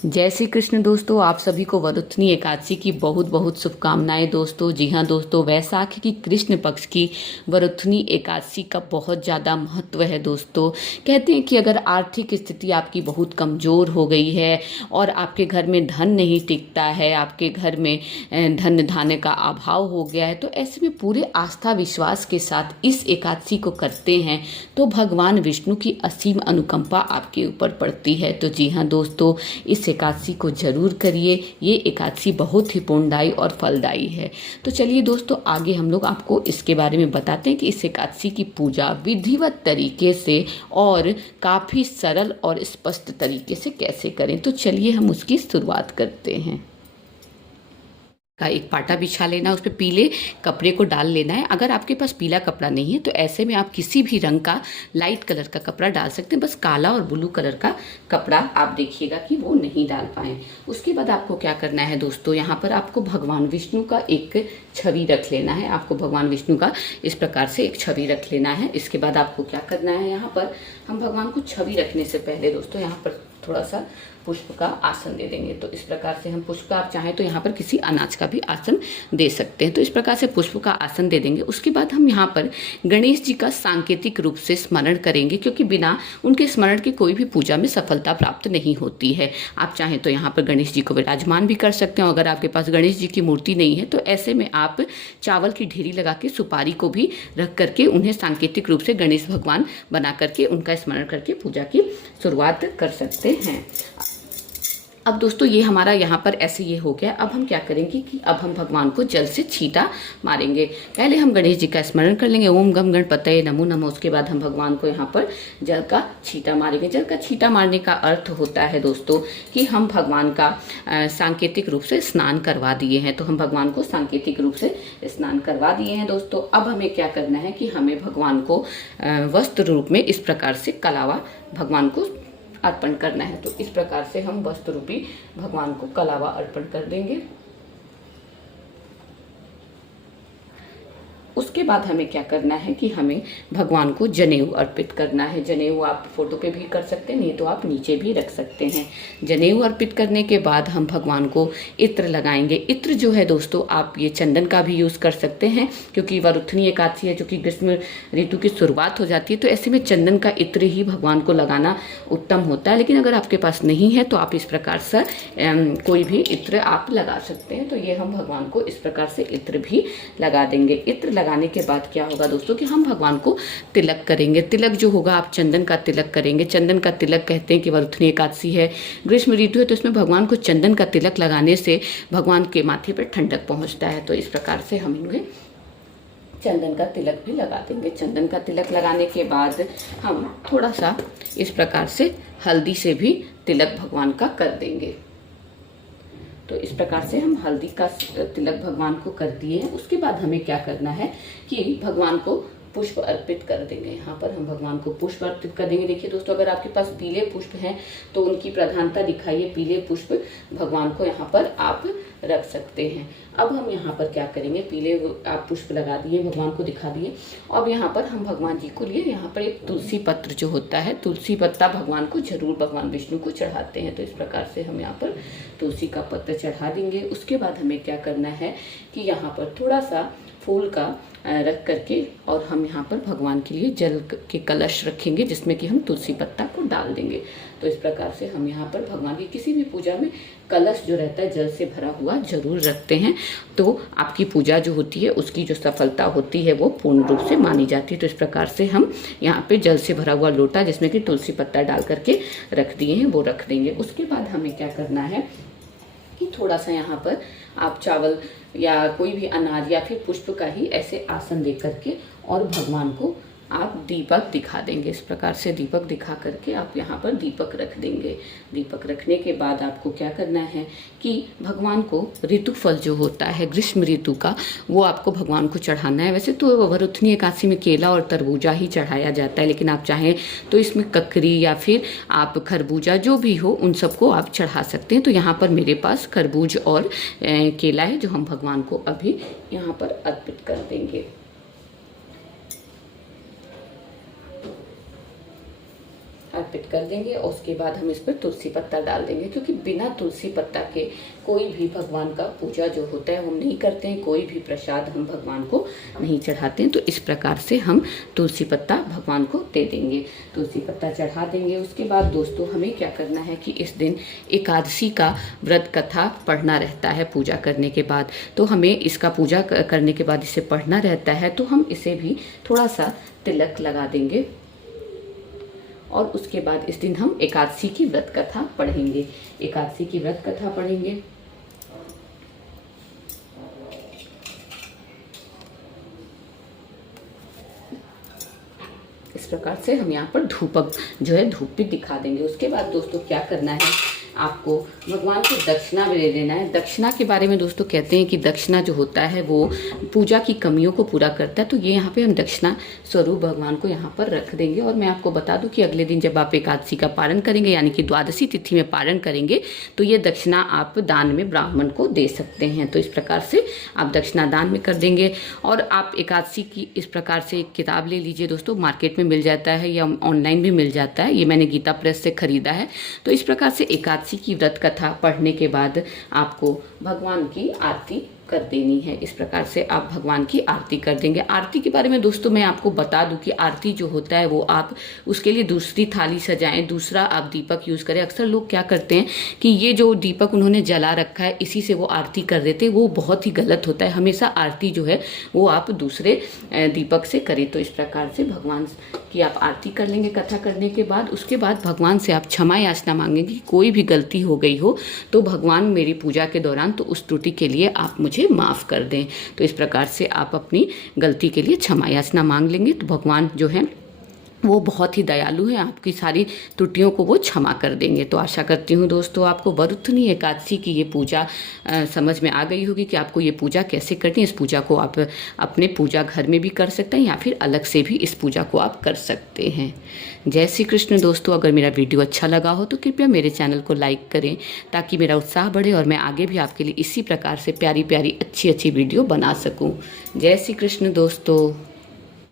जय श्री कृष्ण दोस्तों, आप सभी को वरुथनी एकादशी की बहुत बहुत शुभकामनाएं दोस्तों। जी हाँ दोस्तों, वैसाख की कृष्ण पक्ष की वरुथनी एकादशी का बहुत ज़्यादा महत्व है दोस्तों। कहते हैं कि अगर आर्थिक स्थिति आपकी बहुत कमज़ोर हो गई है और आपके घर में धन नहीं टिकता है, आपके घर में धन धान्य का अभाव हो गया है, तो ऐसे में पूरे आस्था विश्वास के साथ इस एकादशी को करते हैं तो भगवान विष्णु की असीम अनुकंपा आपके ऊपर पड़ती है। तो जी हाँ दोस्तों, इस एकादशी को जरूर करिए। ये एकादशी बहुत ही पुण्यदायी और फलदायी है। तो चलिए दोस्तों, आगे हम लोग आपको इसके बारे में बताते हैं कि इस एकादशी की पूजा विधिवत तरीके से और काफ़ी सरल और स्पष्ट तरीके से कैसे करें, तो चलिए हम उसकी शुरुआत करते हैं। का एक पाटा बिछा लेना, उस पर पीले कपड़े को डाल लेना है। अगर आपके पास पीला कपड़ा नहीं है तो ऐसे में आप किसी भी रंग का लाइट कलर का कपड़ा डाल सकते हैं। बस काला और ब्लू कलर का कपड़ा आप देखिएगा कि वो नहीं डाल पाएँ। उसके बाद आपको क्या करना है दोस्तों, यहाँ पर आपको भगवान विष्णु का एक छवि रख लेना है। आपको भगवान विष्णु का इस प्रकार से एक छवि रख लेना है। इसके बाद आपको क्या करना है, यहाँ पर हम भगवान को छवि रखने से पहले दोस्तों यहाँ पर थोड़ा सा पुष्प का आसन दे देंगे। तो इस प्रकार से हम पुष्प का, आप चाहें तो यहाँ पर किसी अनाज का भी आसन दे सकते हैं। तो इस प्रकार से पुष्प का आसन दे देंगे। उसके बाद हम यहाँ पर गणेश जी का सांकेतिक रूप से स्मरण करेंगे, क्योंकि बिना उनके स्मरण के कोई भी पूजा में सफलता प्राप्त नहीं होती है। आप चाहें तो यहाँ पर गणेश जी को विराजमान भी कर सकते हैं। अगर आपके पास गणेश जी की मूर्ति नहीं है तो ऐसे में आप चावल की ढेरी लगा के सुपारी को भी रख करके उन्हें सांकेतिक रूप से गणेश भगवान बना करके उनका स्मरण करके पूजा की शुरुआत कर सकते हैं। अब दोस्तों ये हमारा यहाँ पर ऐसे ये हो गया। अब हम क्या करेंगे कि अब हम भगवान को जल से छींटा मारेंगे। पहले हम गणेश जी का स्मरण कर लेंगे, ओम गम गणपतये नमो नमः। उसके बाद हम भगवान को यहाँ पर जल का छींटा मारेंगे। जल का छींटा मारने का अर्थ होता है दोस्तों कि हम भगवान का सांकेतिक रूप से स्नान करवा दिए हैं। तो हम भगवान को सांकेतिक रूप से स्नान करवा दिए हैं दोस्तों। अब हमें क्या करना है कि हमें भगवान को वस्त्र रूप में इस प्रकार से कलावा भगवान को अर्पण करना है। तो इस प्रकार से हम वस्त्र रूपी भगवान को कलावा अर्पण कर देंगे। उसके बाद हमें क्या करना है कि हमें भगवान को जनेऊ अर्पित करना है। जनेऊ आप फोटो पे भी कर सकते हैं, नहीं तो आप नीचे भी रख सकते हैं। जनेऊ अर्पित करने के बाद हम भगवान को इत्र लगाएंगे। इत्र जो है दोस्तों, आप ये चंदन का भी यूज़ कर सकते हैं, क्योंकि वरुथनी एकादशी है जो कि ग्रीष्म ऋतु की शुरुआत हो जाती है। तो ऐसे में चंदन का इत्र ही भगवान को लगाना उत्तम होता है। लेकिन अगर आपके पास नहीं है तो आप इस प्रकार से कोई भी इत्र आप लगा सकते हैं। तो ये हम भगवान को इस प्रकार से इत्र भी लगा देंगे। इत्र लगाने के बाद क्या होगा दोस्तों कि हम भगवान को तिलक करेंगे। तिलक जो होगा, आप चंदन का तिलक करेंगे। चंदन का तिलक कहते हैं कि वरुथनी एकादशी है, ग्रीष्म ऋतु है, तो इसमें भगवान को चंदन का तिलक लगाने से भगवान के माथे पर ठंडक पहुंचता है। तो इस प्रकार से हम इन्हें चंदन का तिलक भी लगा देंगे। चंदन का तिलक लगाने के बाद हम थोड़ा सा इस प्रकार से हल्दी से भी तिलक भगवान का कर देंगे। तो इस प्रकार से हम हल्दी का तिलक भगवान को कर दिए हैं। उसके बाद हमें क्या करना है कि भगवान को पुष्प अर्पित कर देंगे। यहाँ पर हम भगवान को पुष्प अर्पित कर देंगे। देखिए दोस्तों, अगर आपके पास पीले पुष्प हैं तो उनकी प्रधानता दिखाइए। पीले पुष्प भगवान को यहाँ पर आप रख सकते हैं। अब हम यहाँ पर क्या करेंगे, पीले आप पुष्प लगा दिए, भगवान को दिखा दिए। अब यहाँ पर हम भगवान जी को लिए यहाँ पर एक तुलसी पत्र जो होता है, तुलसी पत्ता भगवान को जरूर भगवान विष्णु को चढ़ाते हैं। तो इस प्रकार से हम यहाँ पर तुलसी का पत्र चढ़ा देंगे। उसके बाद हमें क्या करना है कि यहाँ पर थोड़ा सा फूल का रख करके और हम यहाँ पर भगवान के लिए जल के कलश रखेंगे, जिसमें कि हम तुलसी पत्ता को डाल देंगे। तो इस प्रकार से हम यहाँ पर भगवान की किसी भी पूजा में कलश जो रहता है जल से भरा हुआ जरूर रखते हैं। तो आपकी पूजा जो होती है उसकी जो सफलता होती है वो पूर्ण रूप से मानी जाती है। तो इस प्रकार से हम यहाँ पे जल से भरा हुआ लोटा जिसमें कि तुलसी पत्ता डाल करके रख दिए हैं वो रख देंगे। उसके बाद हमें क्या करना है कि थोड़ा सा यहाँ पर आप चावल या कोई भी अनाज या फिर पुष्प का ही ऐसे आसन दे करके और भगवान को आप दीपक दिखा देंगे। इस प्रकार से दीपक दिखा करके आप यहाँ पर दीपक रख देंगे। दीपक रखने के बाद आपको क्या करना है कि भगवान को ऋतुफल जो होता है ग्रीष्म ऋतु का, वो आपको भगवान को चढ़ाना है। वैसे तो वरुथनी एकादशी में केला और तरबूजा ही चढ़ाया जाता है, लेकिन आप चाहें तो इसमें ककड़ी या फिर आप खरबूजा जो भी हो उन सबको आप चढ़ा सकते हैं। तो यहाँ पर मेरे पास खरबूज और केला है जो हम भगवान को अभी यहाँ पर अर्पित कर देंगे। अर्पित कर देंगे और उसके बाद हम इस पर तुलसी पत्ता डाल देंगे, क्योंकि बिना तुलसी पत्ता के कोई भी भगवान का पूजा जो होता है हम नहीं करते हैं, कोई भी प्रसाद हम भगवान को नहीं चढ़ाते हैं। तो इस प्रकार से हम तुलसी पत्ता भगवान को दे देंगे, तुलसी पत्ता चढ़ा देंगे। उसके बाद दोस्तों हमें क्या करना है कि इस दिन एकादशी का व्रत कथा पढ़ना रहता है पूजा करने के बाद। तो हमें इसका पूजा करने के बाद इसे पढ़ना रहता है, तो हम इसे भी थोड़ा सा तिलक लगा देंगे और उसके बाद इस दिन हम एकादशी की व्रत कथा पढ़ेंगे, एकादशी की व्रत कथा पढ़ेंगे। इस प्रकार से हम यहाँ पर धूप जो है धूप भी दिखा देंगे। उसके बाद दोस्तों क्या करना है, आपको भगवान को दक्षिणा भी दे देना है। दक्षिणा के बारे में दोस्तों कहते हैं कि दक्षिणा जो होता है वो पूजा की कमियों को पूरा करता है। तो ये यहाँ पे हम दक्षिणा स्वरूप भगवान को यहाँ पर रख देंगे। और मैं आपको बता दूं कि अगले दिन जब आप एकादशी का पारण करेंगे, यानी कि द्वादशी तिथि में पारण करेंगे, तो ये दक्षिणा आप दान में ब्राह्मण को दे सकते हैं। तो इस प्रकार से आप दक्षिणा दान में कर देंगे। और आप एकादशी की इस प्रकार से एक किताब ले लीजिए दोस्तों, मार्केट में मिल जाता है या ऑनलाइन भी मिल जाता है, ये मैंने गीता प्रेस से खरीदा है। तो इस प्रकार से एकादशी की व्रत कथा पढ़ने के बाद आपको भगवान की आरती कर देनी है। इस प्रकार से आप भगवान की आरती कर देंगे। आरती के बारे में दोस्तों मैं आपको बता दूं कि आरती जो होता है वो आप उसके लिए दूसरी थाली सजाएं, दूसरा आप दीपक यूज़ करें। अक्सर लोग क्या करते हैं कि ये जो दीपक उन्होंने जला रखा है इसी से वो आरती कर देते हैं, वो बहुत ही गलत होता है। हमेशा आरती जो है वो आप दूसरे दीपक से करें। तो इस प्रकार से भगवान की आप आरती कर लेंगे कथा करने के बाद। उसके बाद भगवान से आप क्षमा याचना मांगेंगे कि कोई भी गलती हो गई हो तो भगवान मेरी पूजा के दौरान तो उस त्रुटि के लिए आप मुझे माफ़ कर दें। तो इस प्रकार से आप अपनी गलती के लिए क्षमा याचना मांग लेंगे तो भगवान जो है वो बहुत ही दयालु है, आपकी सारी त्रुटियों को वो क्षमा कर देंगे। तो आशा करती हूँ दोस्तों आपको वरुथनी एकादशी की ये पूजा समझ में आ गई होगी कि आपको ये पूजा कैसे करनी है। इस पूजा को आप अपने पूजा घर में भी कर सकते हैं या फिर अलग से भी इस पूजा को आप कर सकते हैं। जय श्री कृष्ण दोस्तों, अगर मेरा वीडियो अच्छा लगा हो तो कृपया मेरे चैनल को लाइक करें ताकि मेरा उत्साह बढ़े और मैं आगे भी आपके लिए इसी प्रकार से प्यारी प्यारी अच्छी अच्छी वीडियो बना सकूँ। जय श्री कृष्ण दोस्तों।